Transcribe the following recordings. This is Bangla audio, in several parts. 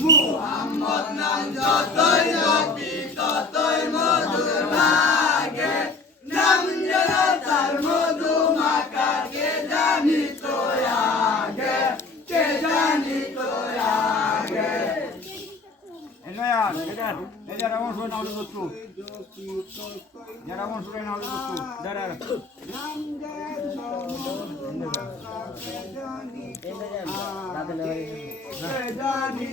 Muhammad Nandi যারা আমার সবাই নাহলে দোস্ত যারা আমার সবাই নাহলে দোস্ত যারা জানি জানি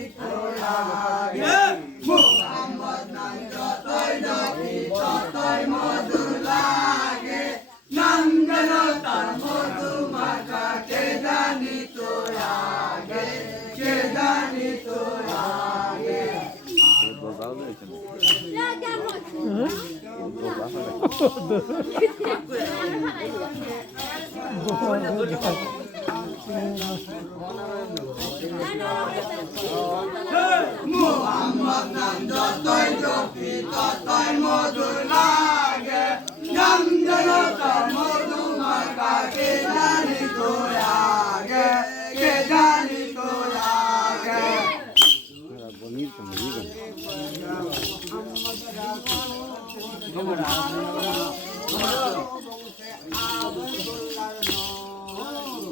মোহাম্মদ নাম যত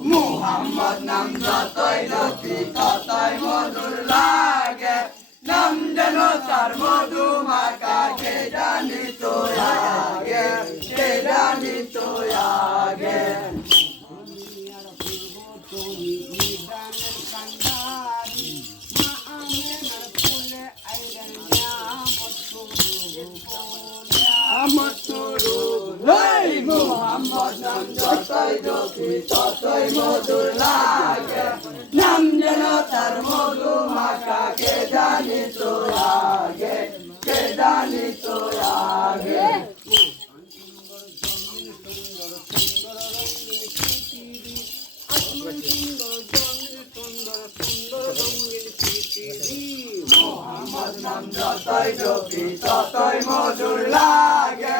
মোহাম্মদ নাম যতই লতি ততই মধুর লাগে নাম যেন তার মধু মাখা কে জানি তোরা edan, edan ramon sudah nak lulus tu. Ya ramon sudah nak lulus tu. Dah dah. আমার দিনের পয়গাম্বর মুহাম্মদ নাম যতই জপি ততই মধুর লাগে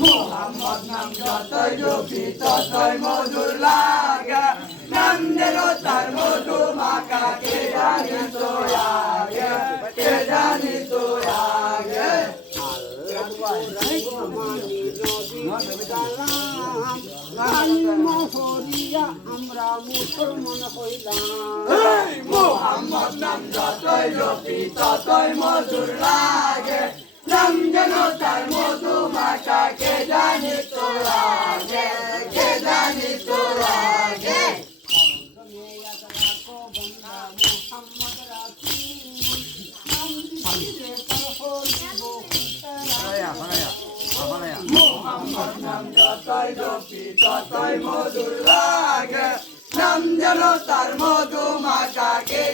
মোহাম্মদ নাম যতই রূপী ততই মধুর তার মধু মাকাকে জানি তোরা আমরা মুসলমান হইলাম। মোহাম্মদ নাম যতই জপি ততই মধুর যতই জপি ততই মধুর লাগে নাম যেন তার মধু মাখা কে